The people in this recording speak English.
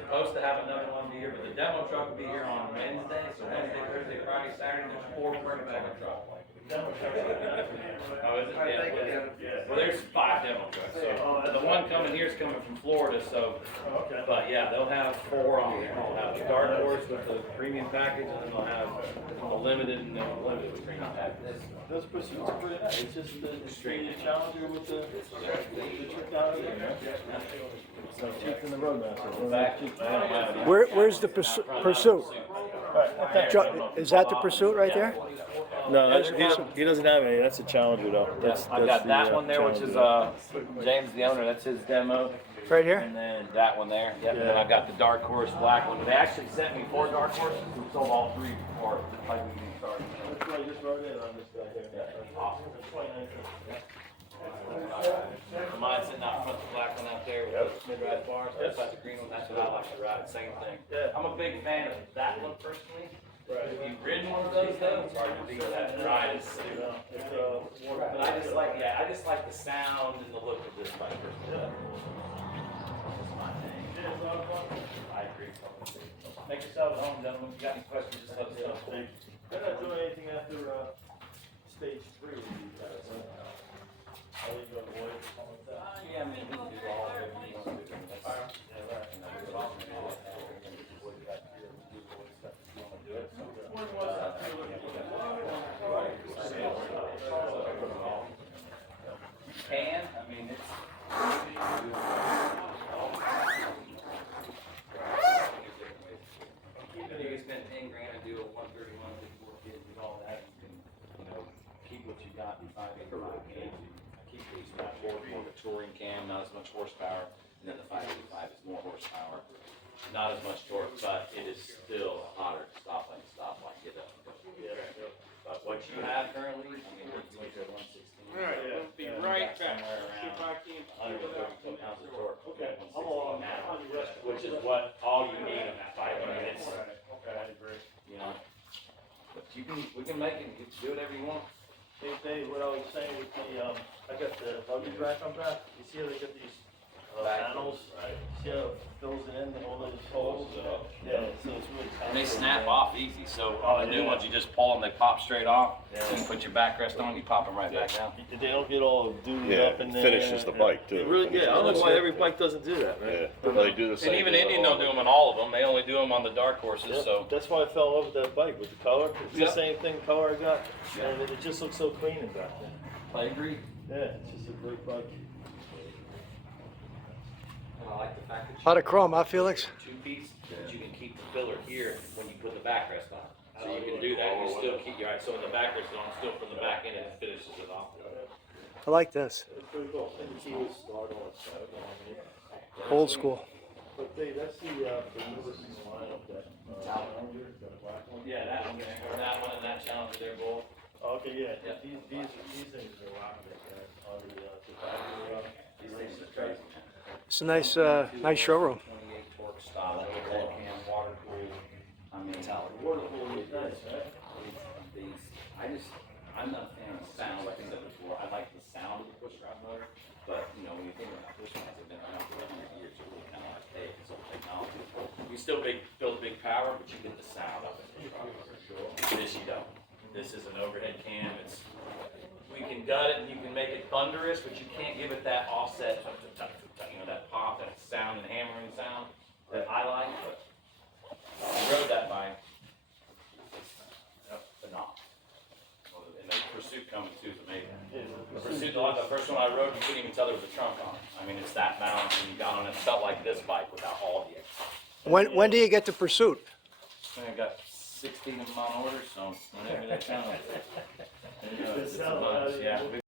supposed to have another one be here, but the demo truck will be here on Wednesday, so Wednesday, Thursday, Friday, Saturday, there's 4 permits on the truck. Oh, is it? Yeah. Well, there's 5 demo trucks, so the one coming here is coming from Florida, so, but yeah, they'll have 4 on there. They'll have the dark horse with the premium package, and then they'll have the limited and then the limited with premium package. Those pursuits are pretty nice. It's just the Challenger with the trick out of there. It's like cheap in the Roadmaster. Where's the Pursuit? Is that the Pursuit right there? No, he doesn't have any. That's a Challenger though. I got that one there, which is James, the owner. That's his demo. Right here? And then that one there. Yep. And then I got the dark horse black one. They actually sent me 4 dark horses. We sold all 3 before, like we can start. That's why I just wrote in on this guy here. Yeah. Awesome. That's 2019. Mine's sitting out front, the black one out there with the mid-ride bars. That's like the green one. That's what I like to ride. Same thing. Yeah. I'm a big fan of that one personally. Right. If you've ridden one of those though, it's hard to beat that ride. But I just like, I just like the sound and the look of this bike personally. Yeah. That's my thing. I agree. Make yourself at home, gentlemen. If you got any questions, just let us know. They're not doing anything after stage 3 with these guys, huh? I'll leave you on the way. Yeah, I mean, we can do all of it. We don't do it. That's, yeah, right. And that's what I'll do. What you got here, we do all the stuff if you want to do it. So, you can, I mean, it's. Even if you spend 10 grand and do a 131, 54 kids with all that, you can, keep what you got and 585 cans. Keep these more of a touring cam, not as much horsepower, and then the 585 is more horsepower, not as much torque, but it is still hotter to stop like get up. But what you have currently, I mean, it's like a 116. All right, we'll be right back. Somewhere See if I can. 130 pounds of torque. Okay. 116 now, which is what all you need on that bike. I mean, it's, Okay, I agree. But we can make it. You can do whatever you want. Hey Dave, what I was saying with the, I got the luggage rack on back. You see how they got these panels? See how it fills it in, all those holes? Yeah, so it's really tight. And they snap off easy. So on the new ones, you just pull them, they pop straight off. Yeah. You put your backrest on, you pop them right back down. They don't get all doomed Yeah, up in it there. finishes the bike too. It really, yeah, I don't know why every bike doesn't do that, man. Yeah, but they do the same. And even thing Indian with all don't do them on all of them. They only do them on the dark horses. Yep, So that's why I fell in love with that bike, with the color. It's Yep. the same thing color I got, Yep. and it just looks so clean in back there. I agree. Yeah, it's just a great bike. And I like the fact that Lot of chrome, huh, Felix? 2-piece, but you can keep the filler here when you put the backrest on. So you can do that. You still keep your so when the backrest on, still from the back end, it finishes it off. I like this. It's pretty cool. And the key was start on it. Old school. But Dave, that's the newest line of that. Challenger, that black one. Yeah, that one there, or that one and that Challenger, they're both. Okay, yeah, Yeah. these things are rocking it, man. On the back, These things are crazy. It's a nice showroom. 28 torque style, overhead cam, water cooled. I mean, water cooled is nice, right? I'm not a fan of sound, like I said before. I like the sound of the push rod motor, but when you think about push rods, they've been around for 100 years. You're really kind of like, hey, it's old technology. You still build big power, but you get the sound of it. This you don't. This is an overhead cam. We can gut it and you can make it thunderous, but you can't give it that offset, that pop, that sound and hammering sound that I like. But I rode that bike. Phenomenal. And the Pursuit coming too is amazing. The Pursuit, the first one I rode, you couldn't even tell there was a trunk on it. I mean, it's that balanced and you got on it. It felt like this bike without all the extra. When do you get the Pursuit? I think I got 16 of them on order, so whenever they come. It's a bunch, yeah.